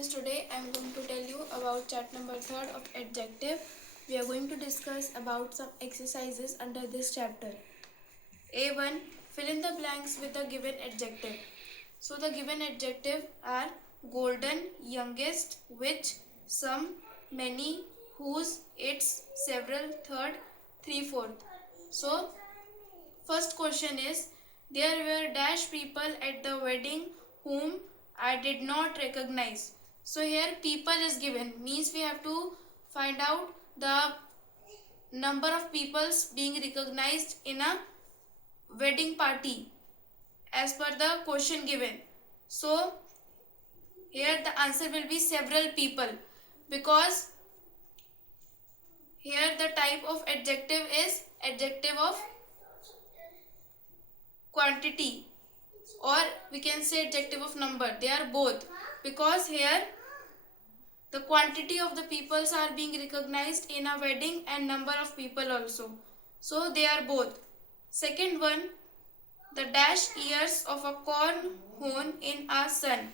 students, today I am going to tell you about chapter number 3 of adjective. We are going to discuss about some exercises under this chapter. A1. Fill in the blanks with the given adjective. So the given adjective are golden, youngest, which, some, many, whose, its, several, third, three-fourth. So first question is, there were dash people at the wedding whom I did not recognize. So here people is given, means we have to find out the number of peoples being recognized in a wedding party as per the question given. So here the answer will be several people, because here the type of adjective is adjective of quantity, or we can say adjective of number. They are both, because here the quantity of the peoples are being recognized in a wedding and number of people also. So they are both. Second one, the dash ears of a corn horn in a sun.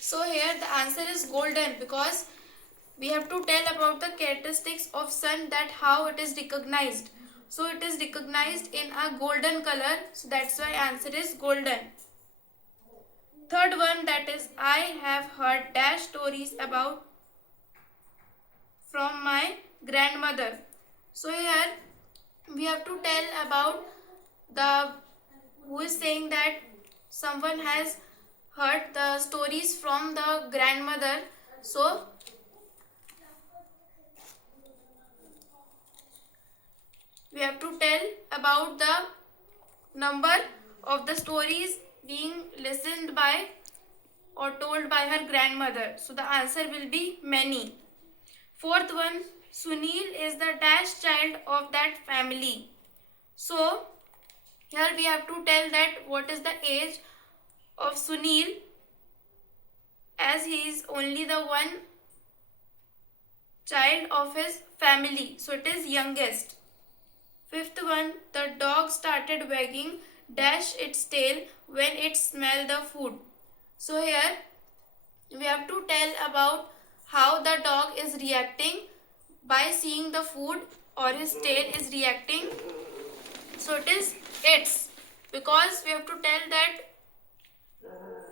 So here the answer is golden, because we have to tell about the characteristics of sun, that how it is recognized. So it is recognized in a golden color, so that's why answer is golden. Third one, that is I have heard dash stories about from my grandmother. So here we have to tell about the who is saying that someone has heard the stories from the grandmother. So we have to tell about the number of the stories being listened by or told by her grandmother. So the answer will be many. Fourth one, Sunil is the dash child of that family. So here we have to tell that what is the age of Sunil, as he is only the one child of his family. So it is youngest. Fifth one, the dog started wagging dash its tail when it smelled the food. So here we have to tell about how the dog is reacting by seeing the food, or his tail is reacting. So it is its, because we have to tell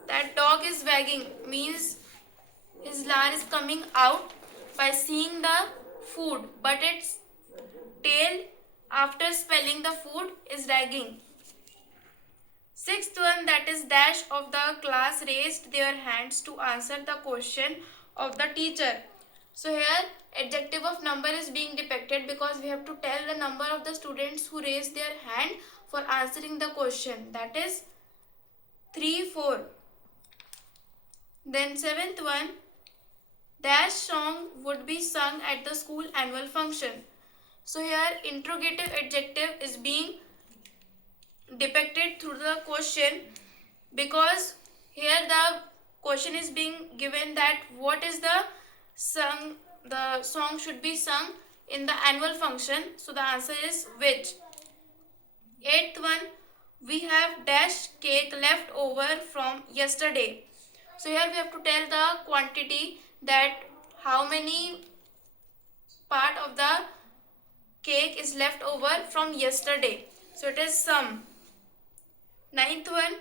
that dog is wagging, means his lar is coming out by seeing the food, but its tail after smelling the food is wagging. Sixth one, that is dash of the class raised their hands to answer the question of the teacher. So here adjective of number is being depicted, because we have to tell the number of the students who raised their hand for answering the question, that is 3, 4. Then seventh one, dash song would be sung at the school annual function. So here interrogative adjective is being depicted through the question, because here the question is being given that what is the song should be sung in the annual function. So the answer is which. Eighth one, we have dash cake left over from yesterday. So here we have to tell the quantity, that how many part of the cake is left over from yesterday. So it is some. Ninth one,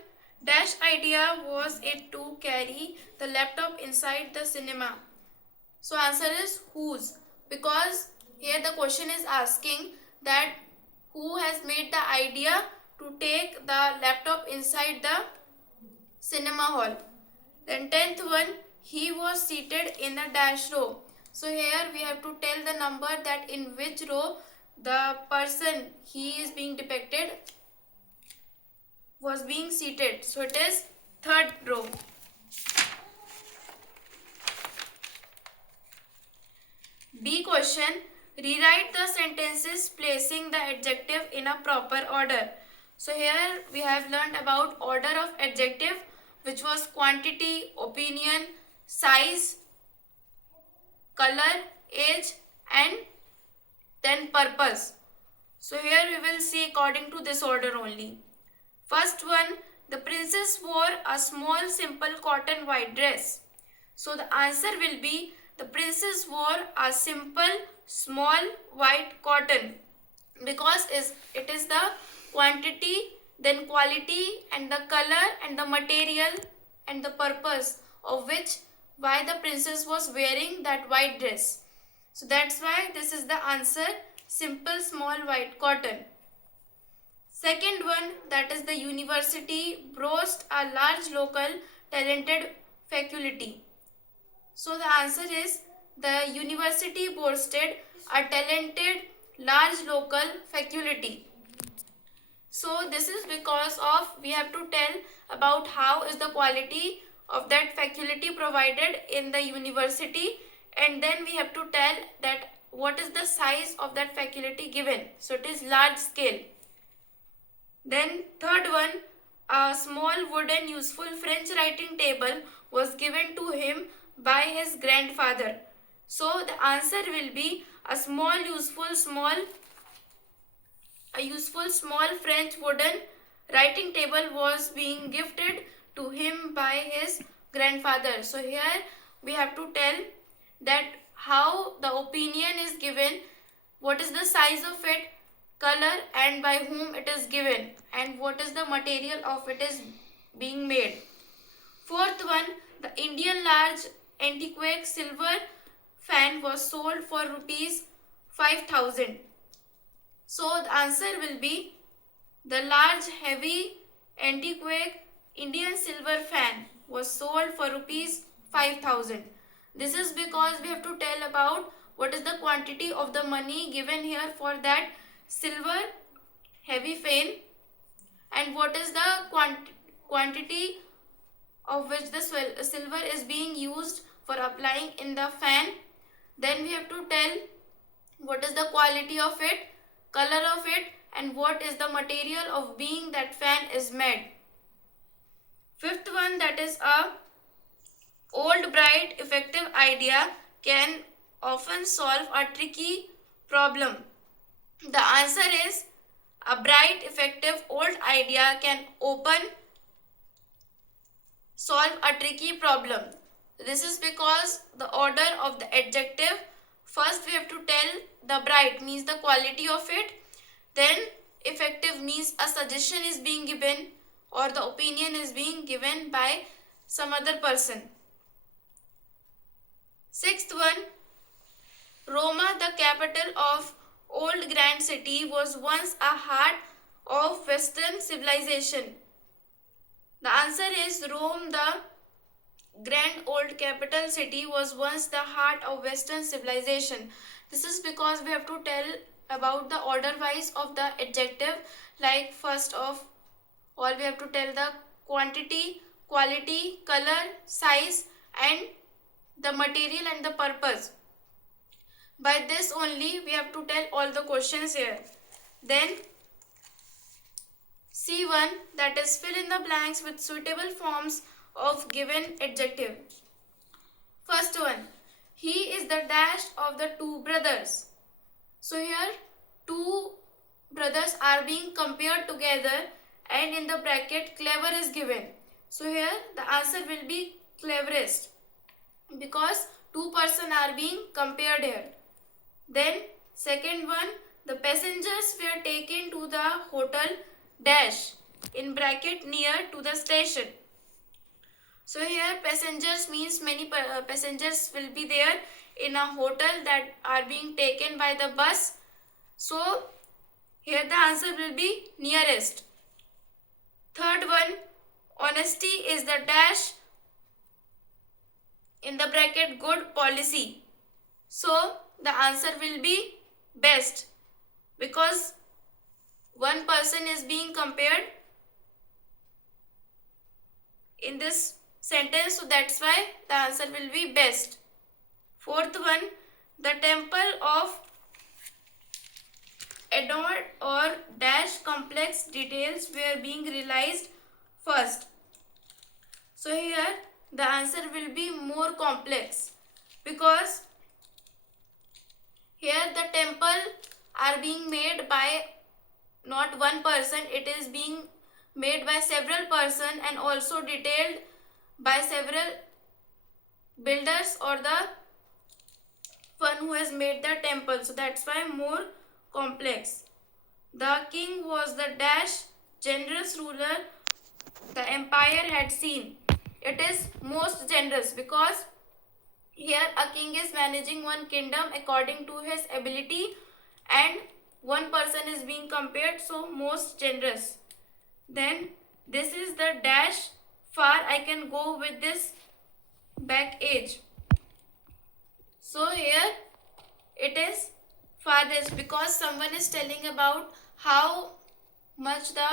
dash idea was it to carry the laptop inside the cinema. So answer is whose, because here the question is asking that who has made the idea to take the laptop inside the cinema hall. Then 10th one, he was seated in a dash row. So here we have to tell the number, that in which row the person he is being depicted was being seated. So it is third row. B question, rewrite the sentences placing the adjective in a proper order. So here we have learned about order of adjective, which was quantity, opinion, size, color, age, and then purpose. So here we will see according to this order only. First one, the princess wore a small simple cotton white dress. So the answer will be the princess wore a simple small white cotton, because it is the quantity, then quality, and the color and the material and the purpose of which why the princess was wearing that white dress. So that's why this is the answer, simple small white cotton. Second one, that is the university boasts a large local talented faculty. So the answer is the university boasted a talented large local faculty. So this is because of we have to tell about how is the quality of that faculty provided in the university, and then we have to tell that what is the size of that faculty given. So it is large scale. Then third one, a small wooden useful French writing table was given to him by his grandfather. So the answer will be a useful small French wooden writing table was being gifted to him by his grandfather. So here we have to tell that how the opinion is given, what is the size of it, color, and by whom it is given, and what is the material of it is being made. Fourth one, the Indian large antiquated silver fan was sold for rupees 5,000. So the answer will be the large heavy antiquated Indian silver fan was sold for rupees 5,000. This is because we have to tell about what is the quantity of the money given here for that silver heavy fan, and what is the quantity of which the silver is being used for applying in the fan. Then we have to tell what is the quality of it, color of it, and what is the material of being that fan is made. Fifth one, that is a old bright effective idea can often solve a tricky problem. The answer is a bright effective old idea can solve a tricky problem. This is because the order of the adjective, first we have to tell the bright means the quality of it, then effective means a suggestion is being given or the opinion is being given by some other person. Sixth one, Roma, the capital of old grand city, was once a heart of Western civilization. The answer is Rome, the grand old capital city, was once the heart of Western civilization. This is because we have to tell about the order wise of the adjective. Like first of all we have to tell the quantity, quality, color, size, and the material and the purpose. By this only we have to tell all the questions here. Then C1, that is fill in the blanks with suitable forms of given adjective. First one, he is the dash of the two brothers. So here two brothers are being compared together and in the bracket clever is given. So here the answer will be cleverest because two persons are being compared here. Then second one, the passengers were taken to the hotel dash in bracket near to the station. So here passengers means many passengers will be there in a hotel that are being taken by the bus. So here the answer will be nearest. Third one, honesty is the dash in the bracket good policy. So the answer will be best because one person is being compared in this sentence, so that's why the answer will be best. Fourth one, the temple of adored or dash complex details were being realized first. So here the answer will be more complex because here the temple are being made by not one person, it is being made by several person and also detailed by several builders or the one who has made the temple. So that's why more complex. The king was the dash generous ruler the empire had seen. It is most generous because here a king is managing one kingdom according to his ability and one person is being compared, so most generous. Then this is the dash far I can go with this back edge. So here it is farthest because someone is telling about how much the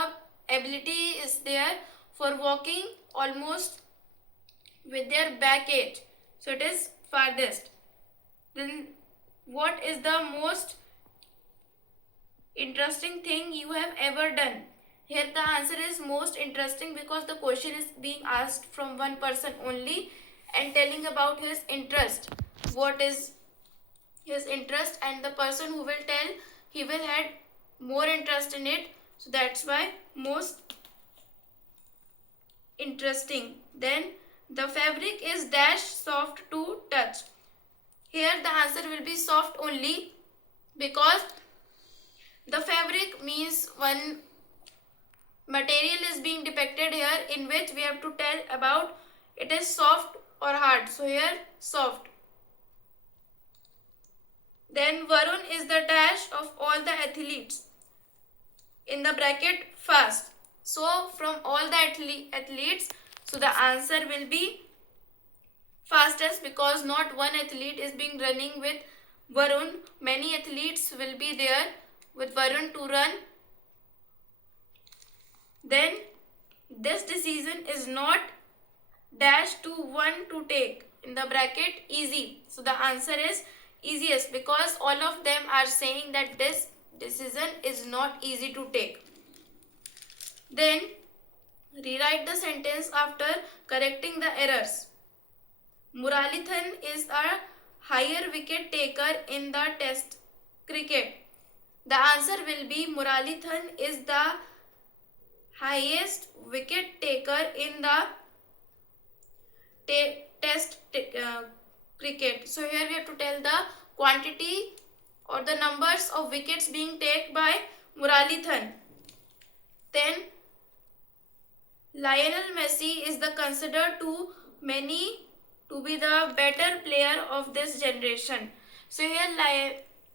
ability is there for walking almost with their back edge. So it is farthest. Then what is the most interesting thing you have ever done? Here the answer is most interesting because the question is being asked from one person only and telling about his interest. What is his interest, and the person who will tell, he will had more interest in it. So that's why most interesting. Then the fabric is dash soft to touch. Here the answer will be soft only because the fabric means one material is being depicted here in which we have to tell about it is soft or hard. So here soft. Then Varun is the dash of all the athletes. In the bracket fast. So from all the athletes, so the answer will be fastest because not one athlete is being running with Varun. Many athletes will be there with Varun to run. Then this decision is not dash to one to take. In the bracket easy. So the answer is easiest because all of them are saying that this decision is not easy to take. Then rewrite the sentence after correcting the errors. Muralithan is a higher wicket taker in the test cricket. The answer will be Muralithan is the highest wicket taker in the test cricket. So here we have to tell the quantity or the numbers of wickets being taken by Muralithan. Then Lionel Messi is the considered to many to be the better player of this generation. So here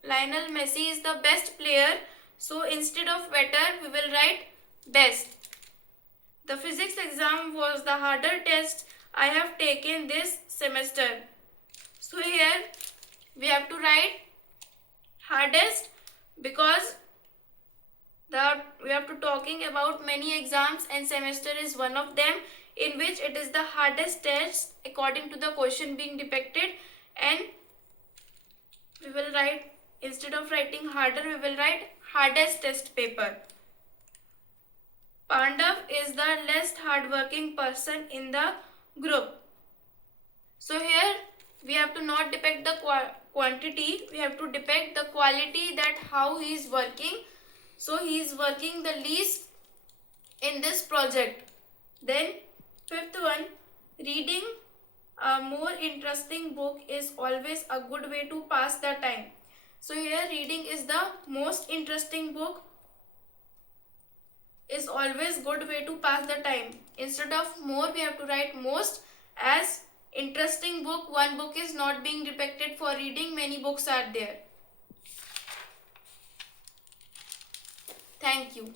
Lionel Messi is the best player. So instead of better we will write best. The physics exam was the harder test I have taken this semester. So here we have to write hardest because we have to talking about many exams and semester is one of them in which it is the hardest test according to the question being depicted, and we will write, instead of writing harder we will write hardest test paper. Pandav is the least hardworking person in the group. So here we have to not depict the quantity, we have to depict the quality, that how he is working. So he is working the least in this project. Then fifth one, reading a more interesting book is always a good way to pass the time. So here reading is the most interesting book is always good way to pass the time. Instead of more we have to write most, as interesting book, one book is not being depicted for reading, many books are there. Thank you.